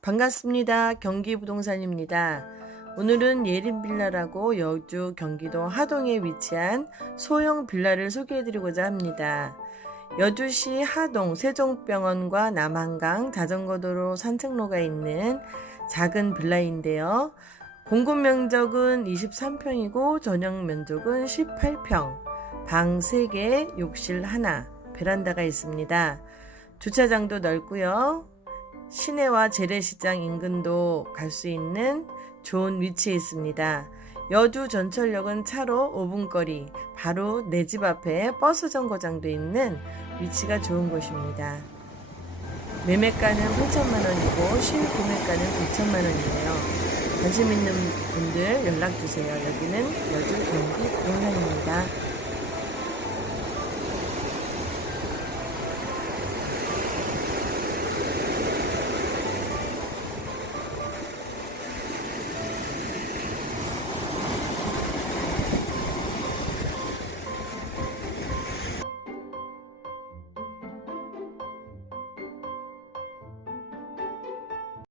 반갑습니다. 경기 부동산입니다. 오늘은 예린빌라라고 여주 경기도 하동에 위치한 소형 빌라를 소개해드리고자 합니다. 여주시 하동 세종병원과 남한강 자전거도로 산책로가 있는 작은 빌라인데요. 공급 면적은 23평이고 전용 면적은 18평, 방 3개, 욕실 하나, 베란다가 있습니다. 주차장도 넓고요. 시내와 재래시장 인근도 갈 수 있는 좋은 위치에 있습니다. 여주 전철역은 차로 5분 거리, 바로 내 집 앞에 버스 정거장도 있는 위치가 좋은 곳입니다. 매매가는 8천만 원이고 실구매가는 9천만 원이에요. 관심 있는 분들 연락 주세요. 여기는 여주 경기 부동산입니다.